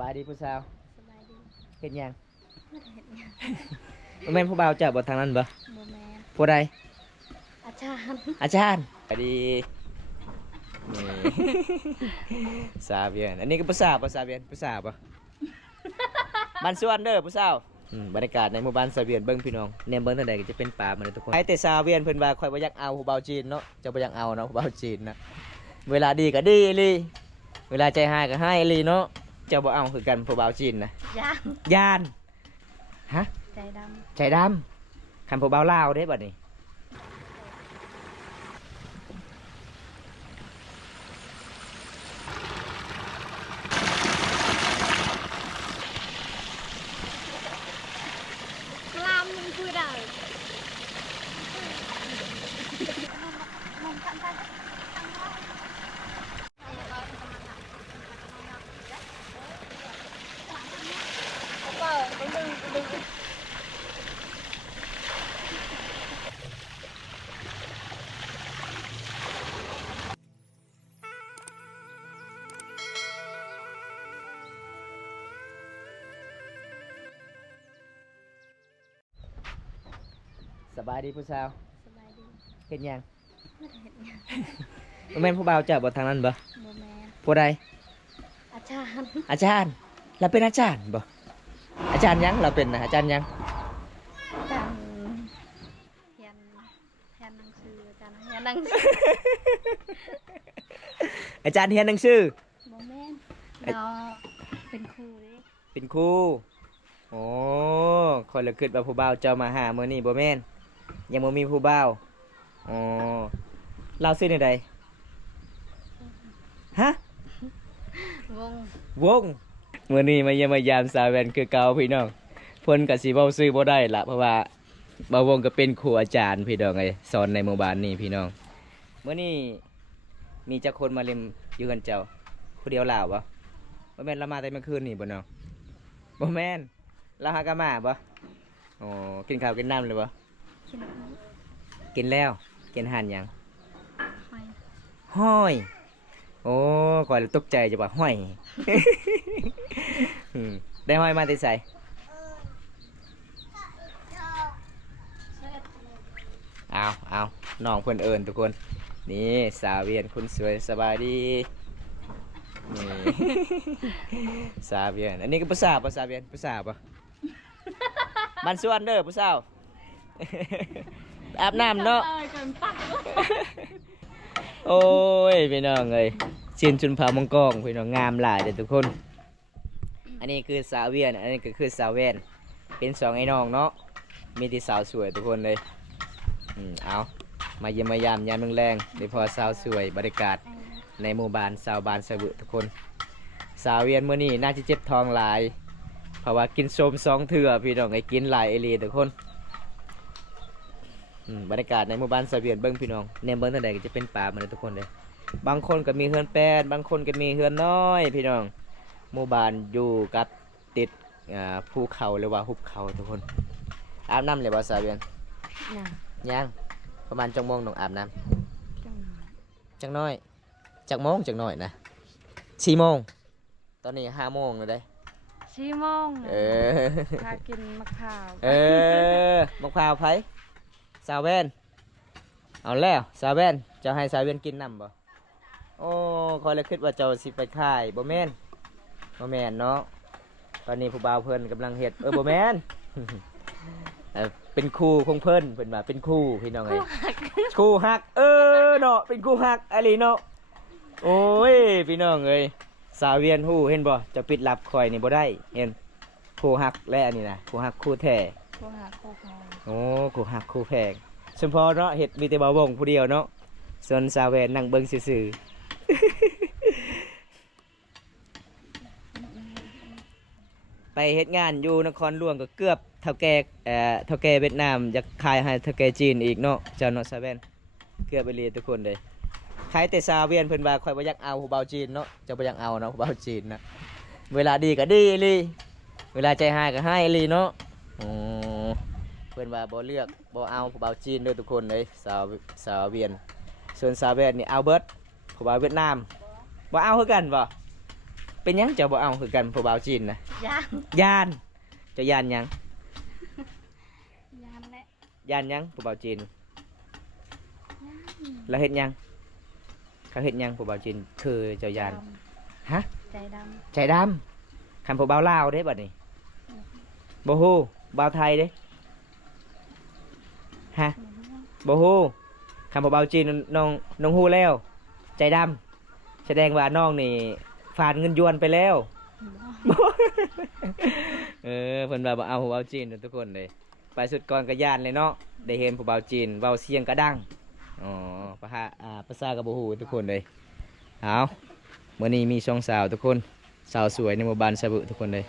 บายดีผู้สาวสบายดีเฮ็ดหยังไม่ได้เห็นหยังบ่แม่นผู้บ่าวจ้ะบ่ทางนั้นบ่บ่แม่นผู้ใดอาจารย์อาจารย์สวัสดีนี่ สาวเวียนอันนี้ก็ผู้สาวบ่สาวเวียนผู้สาวบ่บ้านสวนเด้อผู้สาวบรรยากาศในหมู่บ้านสาวเวียนเบิ่งพี่น้องแนมเบิ่งทางใดก็จะเป็นป่าหมดเลยทุกคนให้แต่สาวเวียนเพิ่นว่าข่อยบ่อยากเอาผู้บ่าวจีนเนาะเจ้าบ่อยากเอาเนาะผู้บ่าวจีนนะเวลาดีก็ดีอีหลีเวลาใจหายก็หายอีหลีเนาะเจ้าบ่เอาคือกันผู้บ่าวจีนนะย่างย่านฮะใจดใจดำคันผู้บ่าวลาวเด้บัดนี้ำกล้ามมึงคุยได้สบายดีผู้สาวสบายดีเฮ็ดหยังไม่ได้เห็นหยังบ่แม่นผู้บ่าวจ้ะบ่ทางนั้นบ่บ่แม่นผู้ใดอาจารย์อาจารย์เราเป็นอาจารย์บ่อาจารย์หยังเราเป็นนะอาจารย์หยัง อาจารย์เรียนหนังสืออาจารย์เรียนหนังสือ อาจารย์เรียนหนังสือบ่แม่นเราเป็นครูเด้ เป็นครูโอ้คนละคิดว่าผู้บ่าวเจ้ามาหามื้อนี้บ่แม่นยังบ่มีผู้บ่าวอ๋อเราซื้อในใดฮะวงวงมื้อนี้มาเยี่ยมมายามสาวแว่นคือเก่าพี่น้องเพิ่นก็สิเว้าชื่อบ่ได้ล่ะเพราะว่าบ่าววงก็เป็นครูอาจารย์พี่น้องไอ้สอนในหมู่บ้านนี้พี่น้องมื้อนี้มีจักคนมาเล่นอยู่กันเจ้าผู้เดียวลาวบ่บ่แม่นละมาแต่เมื่อคืนนี่บ่น้องบ่แม่นละหากะมาบ่อ๋อกินข้าวกินน้ำเลยบ่กินน้ำ กินแล้วกินอาหารหยัง หอย ห้อยโอ้ก่อนตกใจจะว่าห้อย ได้ห้อยมาแต่ไสเอาน้องเพิ่นเอิ้นทุกคนนี่สาวเวียนคุณสวยสบายดีนี่ สาวเวียนอันนี้ก็ผู้สาวบ่สาวเวียนผู้สาวบ่ บ้านสวนเด้อผู้สาว อาบน้ำเนาะ โอ้ยพี่น้องเอ้ยชินชุนผามังกรพี่น้องงามหลายเด้อทุกคนอันนี้คือสาวเวียนอันนี้ก็คือสาวแว่นเป็นสองไอ้น้องเนาะมีที่สาวสวยทุกคนเลยเอามาเยี่ยมมายามยามแรงๆโดยพอสาวสวยบรรยากาศในหมู่บ้านสาวบ้านสะบึทุกคนสาวเวียนมื้อนี้น่าจะเจ็บท้องหลายเพราะว่ากินโสม2เทื่อพี่น้องไอ้กินหลายเอลีทุกคนบรรยากาศในหมู่บ้านสาวเวียนเบิ้งพี่น้องเนี่ยเบิ้งทางใดก็จะเป็นป่าหมดเลยทุกคนเลยบางคนก็มีเฮือนแปดบางคนก็มีเฮือนน้อยพี่น้องหมู่บ้านอยู่กับติดภูเขาหรือว่าหุบเขาทุกคนอาบน้ำเลยบ่สาวเวียนยังประมาณจังโมงน้องอาบน้ำจังน้อยจังโมงจังน้อยนะ4 โมงตอนนี้5 โมงเลยได้4 โมงพากินมะพร้าวมะพร้าวไผสาวแว่นเอาแล้วสาวแว่นเจ้าให้สาวแว่นกินน้ำบ่โอ้คอยเลยคิดว่าเจ้าสิไปขายบ่แม่นเนาะตอนนี้ผู้บ่าวเพิ่นกำลังเฮ็ดบ่แม่น เป็นครูของเพิ่นว่าเป็นครูพี่น้องเอ้ยครูฮักเนาะเป็นครูฮักอะไรเนาะโอ้ยพี่น้องเอ้ยสาวเวียนฮู้เห็นบ่จะปิดลับคอยนี่บ่ได้เห็นครูฮักและอันนี้นะครูฮักครูแท้ครูฮักครูแพงโอ้ครูฮักครูแพงเฉพาะเนาะเฮ็ดมีแต่บ่าววงผู้เดียวเนาะส่วนสาวแวนนั่งเบิ่งซื่อๆไปเฮ็ดงานอยู่นครหลวงก็เกือบเท่าแก่เวียดนามอยากขายให้เท่าแก่จีนอีกเนาะเจ้าเนาะสาวแวนเกือบไปเลยทุกคนเลยใครแต่สาวเวียนเพิ่นว่าข่อยบ่อยากเอาผู้บ่าวจีนเนาะเจ้าบ่อยากเอาเนาะผู้บ่าวจีนนะเวลาดีก็ดีอีหลีเวลาใจหายก็หายอีหลีเนาะเพิ่นว่าบ่เลือกบ่เอาผู้บ่าวจีนเด้อทุกคนเลยสาวเวียนส่วนสาวแว่นนี่เอาเบิดผู้บ่าวเวียดนามบ่เอาคือกันบ่ เป็นหยังเจ้าบ่เอาคือกันผู้บ่าวจีนนะ ย่าง ย่านเจ้าย่านหยัง ย่างแหละ ย่านหยังผู้บ่าวจีน ย่าง แล้วเฮ็ดหยังเขาเฮ็ดหยังผู้บ่าวจีนคือเจ้าย่านฮะ ใจด ใจดำคันผู้บ่าวลาวเด้บัดนี้บ่ฮู้บ่าวไทยเด้ฮะ ำ บ่ฮู้คันผู้บ่าวจีนน้องฮู้แล้ว ใจดำแสดงว่าน้องนี่ฝานเงินยวนไปแล้ว เพิ่นว่าบ่เอาผู้บ่าวจีนเด้อทุกคนเลยไปสุดก่อนก็ย่านเลยเนาะได้เห็นผู้บ่าวจีนเว้าเสียงก็ดังอ๋อภาษาก็บ่ฮู้ทุกคนเลยเอามื้อนี้มี2สาวทุกคนสาวสวยในหมู่บ้านสะบึทุกคนเลย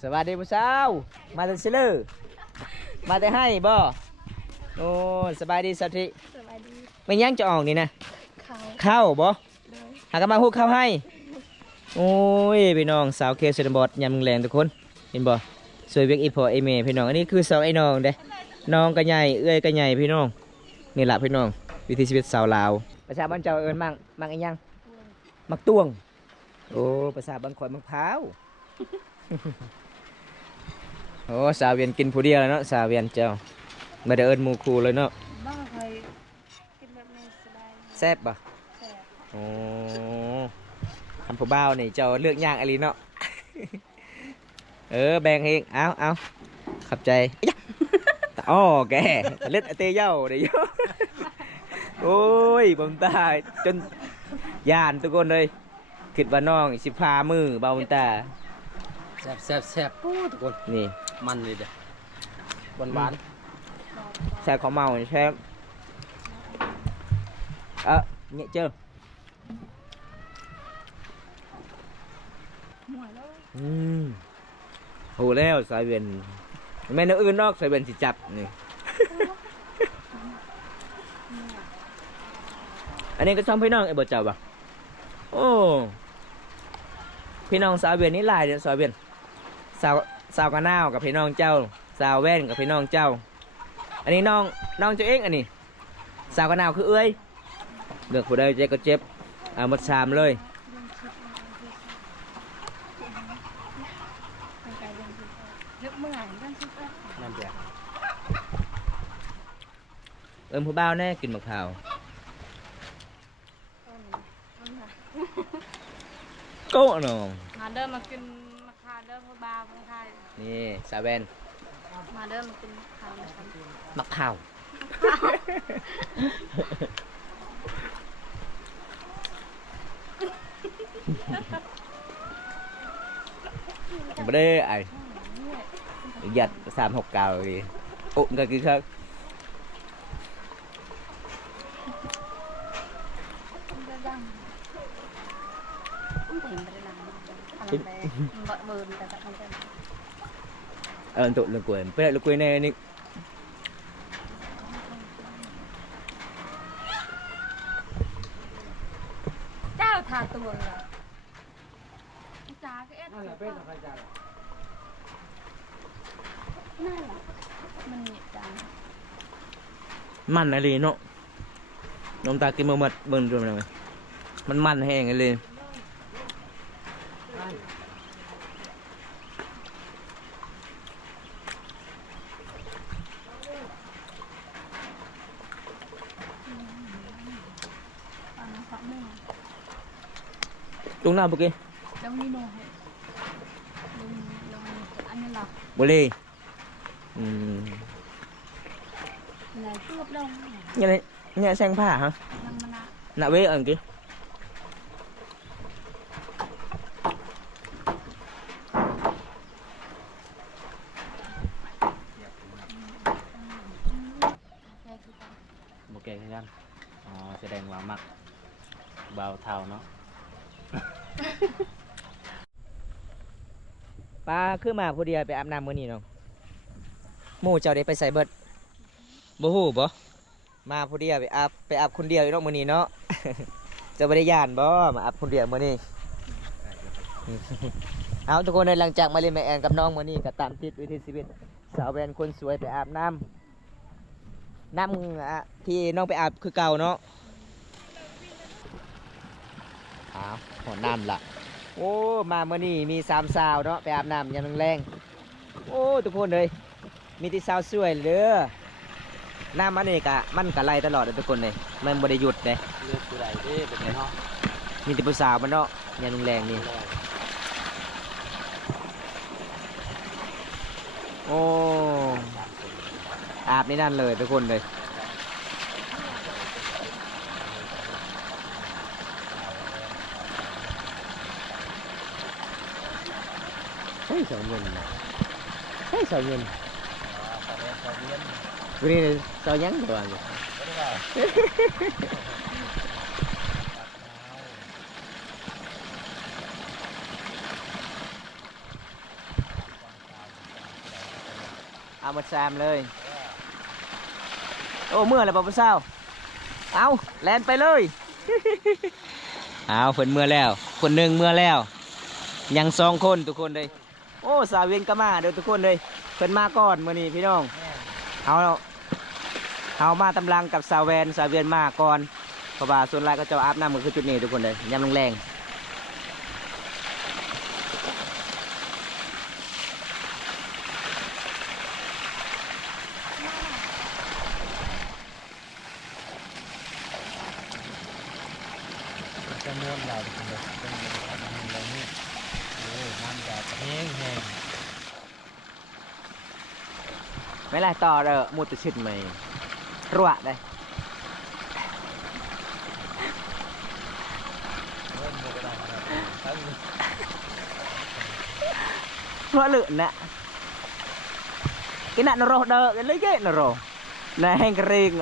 สวัสดีผู้สาวมาแต่ซิเลอมาแต่ให้บ่โอ้สบายดีสัทธิ สบายดี ไม่ยังจะออกนี่นะ เขา เข้าบ่ เลย หากนมาฮู้เข้าให้ โอ้ยพี่น้องสาวเคสเซนบอดยำแรงทุกคนเห็นบ่สวยเวียกอีพอไอเมพี่น้องอันนี้คือสาวไอ้น้องเด้น้องก็ใหญ่เอื้อยก็ใหญ่พี่น้องนี่ล่ะพี่น้องวิถีชีวิตสาวลาวประชาบ้านเจ้าเอิ้นมังอีหยังมักตวงโอ้ภาษาบ้านข่อยมักพร้าว โอ้สาวเวียนกินผู้เดียวแล้วเนาะสาวเวียนเจ้าไม่ได้เอิ้นหมู่คู่เลยเนาะ บ้างเคยกินแบบนี้สบาย แซ่บบ่ แซ่บ โอ้คำผู้บ่าวนี่เจ้าเลือกย่างอะไรเนาะ แบ่งเองเอาขับใจอ๊ะยะอ๋อแกเล่นเตะเย้าเดี๋ยว โอ้ยบมตาจนย่านทุกคนเลยคิดว่าน้องสิพามือเบาบมตา แซ่บปู้ทุกคน นี่ มันเลยเด้อหวาน แซ่บของเมานี่แซ่บเนี่ยเจอ หมวยแล้ว โหแล้วสายเวียนแม่นอื่นนอกสายเวียนสิจับนี่ อันนี้ก็ช่องพี่น้องไอ้บ่เจ้าบ่ะโอ้พี่น้องสาวเวียนนี่หลายเดือนสาวเวียนสาวกะนาวกับพี่น้องเจ้าสาวแว่นกับพี่น้องเจ้า อันนี้น้องเจ้าเองอันนี้สาวกะนาวคือเอ้ยเลือกผู้ใดเจ็บก็เจ็บเอาหมดชามเลย เยอะเมื่อยกันสุดแล้ว ๆน้ำเดือด ผู้บ่าวแน่กินมะพร้าวโก้น้อง มาเดินมากินมะขามเดินมาบาคนไทย นี่สาวแว่น มาเดินมากินข้าวนะครับ มะพร้าว ไม่ได้ไอ้ยัด369đi ụng cái kia khác ต้องเห็นไปเลยนะอะไรแบบเบิร์นแต่มันจะ tụi lần quên với lại lần quên này đi เจ้าทาตัวเหรอจ้าก็เอ็ด นั่นแหละเป็นอะไรจ้า นั่นแหละมันเหนียวจัง มันอะไรเนาะน้องตากินมาหมดเบิ่งดูหน่อยมันแห้งเลย ตอนนั้นเขาไม่ ตรงหน้าบุกี้ แล้วนี่โน่ให้ลงอันนี้หลับ บุรี ไหนเกือบลง như này như sang pha hả นั่งมานะ nạ bế ẩn kia แค่คือกัน โอเคคือกันอ๋อแสดงว่ามักเบาเท่าเนาะ ป้าคือมาผู้เดียวไปอาบน้ำมื้อนี้เนาะหมู่เจ้าได้ไปใส่เบิดบ่ฮู้บ่มาผู้เดียวไปอาบคนเดียวอยู่เนาะมื้อนี้เนาะ เจะบ่ได้ย่านบ่มาอาบคนเดียวมื้อนี้ เอาทุกคนในหลังจากมาเล่นแม่แอนกับน้องมื้อนี้ก็ตามติดวิถีชีวิตสาวแวนคนสวยไปอาบน้ำที่น้องไปอาบคือเก่าเนาะ อ้าวหอน้ำละโอ้มาเมื่อนี้มี3 สาวเนาะไปอาบน้ำยามแรงๆโอ้ทุกคนเลยมีที่สาวสวยเลยเด้อน้ำมันนี่กะมันกะไหลตลอดเลยทุกคนเลยมันบ่ได้หยุดเลย เลือกผู้ใดเด้เป็นไงเนาะ มีแต่ผู้สาวมันเนาะยามแรงๆนี่โอ้อาบนี่นั่นเลยทุกคนเลยใช่สาวเงินนะใช่สาวเงินวันนี้สาวยังตัวอยู่เอามาแซมเลยโอ้เมื่อไรบ่าวสาวเอาแลนไปเลย เอาเพิ่นเมื่อแล้วคนหนึ่งเมื่อแล้วยัง2 คนทุกคนเลยโอ้สาวเวียนก็มาเด้อทุกคนเลยเพิ่นมาก่อนมื้อนี้พี่น้องเอามาตำลังกับสาวเวียนมาก่อนเพราะว่าส่วนหลายก็จะอาบน้ำก็คือจุดนี้ทุกคนเลยยามแรงๆ จะม้วนใหญ่เป็นแบบเป็นอะไรนี่โอ้น้ำแบบแห้ง ไม่ไรต่อเด้อมูตชิดไหมรัวได้ เริ่มไม่ได้ทั้ง รัวเลือนนะcái nạn nó rô đơ cái lấy cái nó rô này hành cái riêng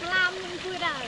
làm mình vui đời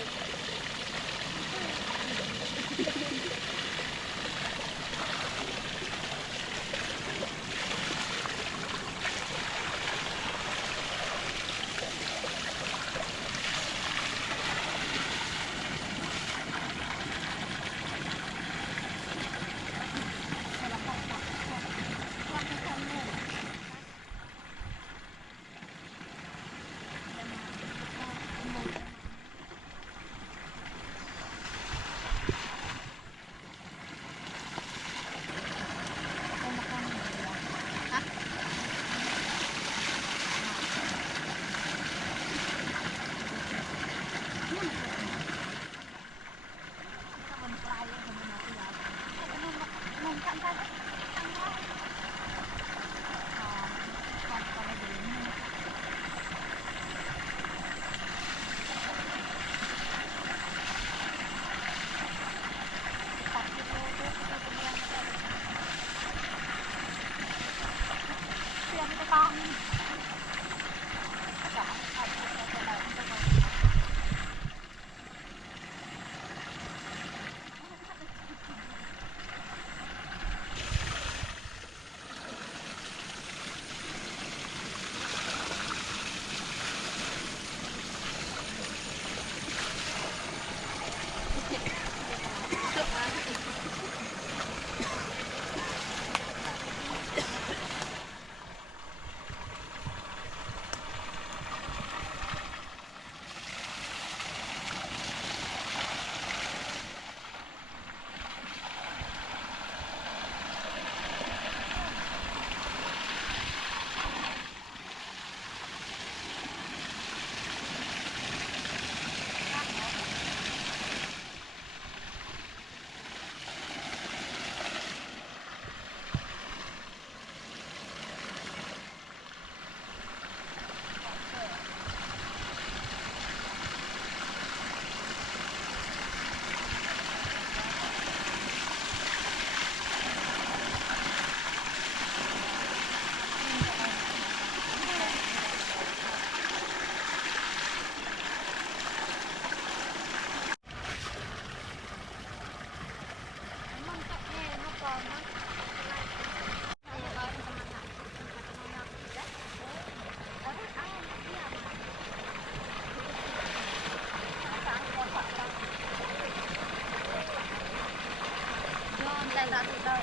là từ đầu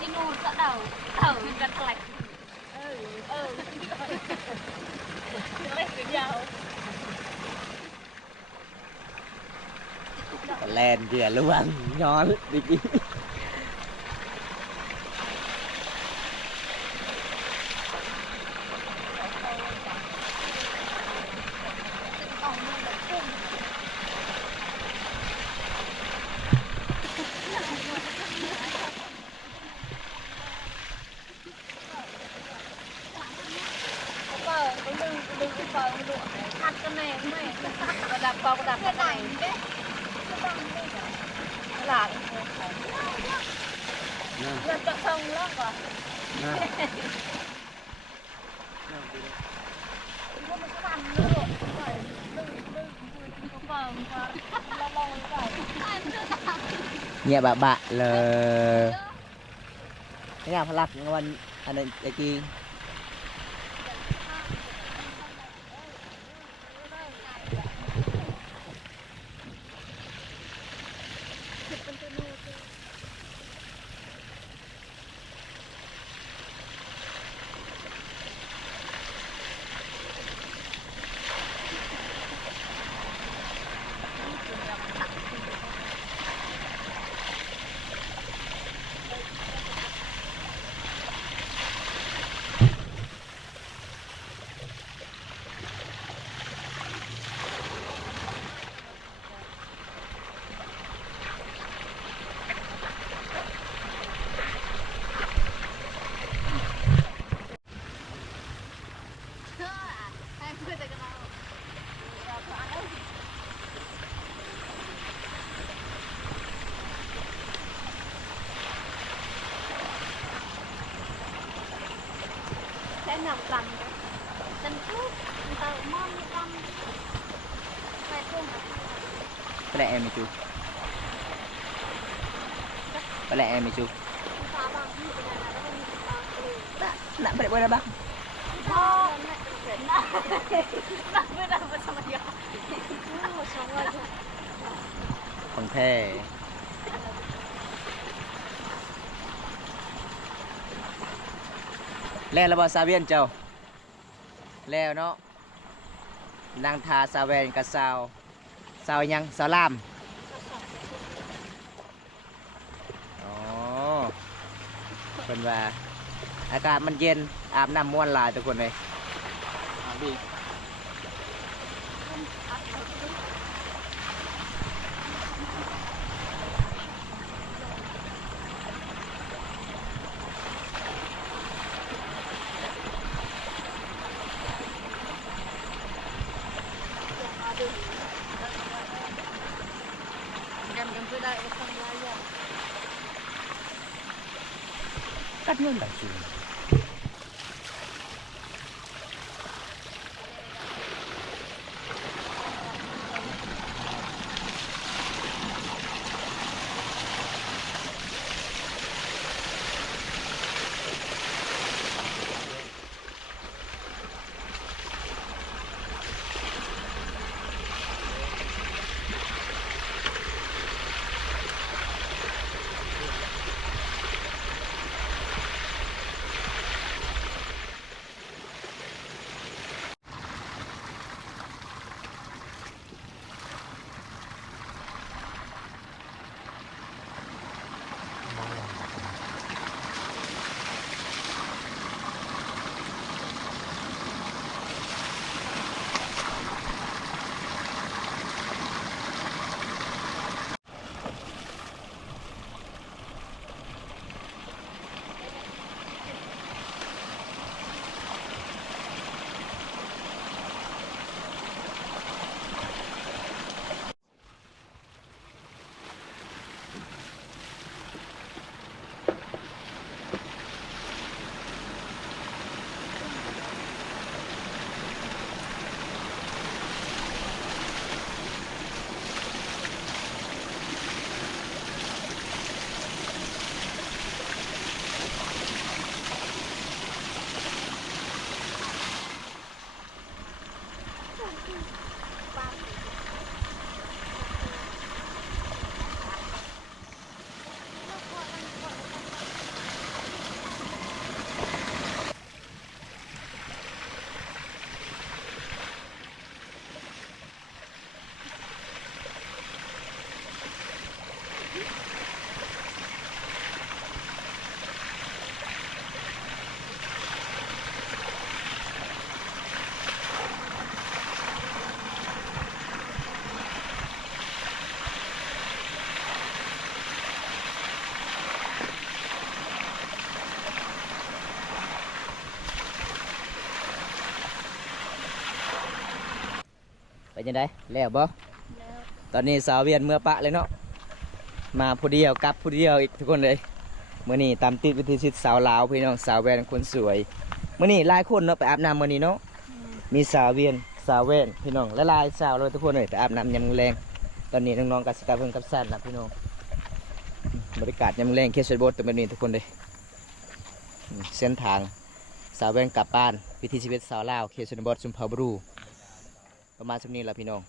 đi nôn sợ đầu đầu gần lạch lạch cái dao แลนเกียร์ระวังย้อนดิกี้ thật cái này mày và đạp vào đạp cái này là giờ chọn xong lắm cả nhẹ bạ bạ là cái nào phải lắc ngon anh ấy kia sẽ nằm cầm chân chút tàu mong cầm phải không cái này em chú cái này em chú nặng phải bơi ra bácของแท้แล้วระบอซาเวียนเจ้าแล้วเนาะนางทาซาเวนกับสาวยังสาวลามอ๋อเป็นว่าอากาศมันเย็นอาบน้ำม้วนหลายทุกคนเลยดี cắt luôn là chủ เป็นยังไงแล้วบ่ แล้ว ตอนนี้สาวเวียนเมื่อปะเลยเนาะมาผู้เดียวกลับผู้เดียวอีกทุกคนเลยมื้อนี้ตามติดวิถีชีวิตสาวลาวพี่น้องสาวแวนคนสวยมื้อนี้หลายคนเนาะไปอาบน้ำมื้อนี้เนาะมีสาวเวียนสาวแวนพี่น้องและหลายสาวเลยทุกคนเลยไปอาบน้ำยามมื้อแรงตอนนี้น้องๆก็สิกลับเพิ่นกับสั้นนะพี่น้องบรรยากาศยามมื้อแรงเขตชนบทเป็นแบบนี้ทุกคนเลยเส้นทางสาวแวนกลับบ้านวิถีชีวิตสาวลาวเขตชนบทชุมพรบุรีประมาณช่วงนี้แหละพี่น้อง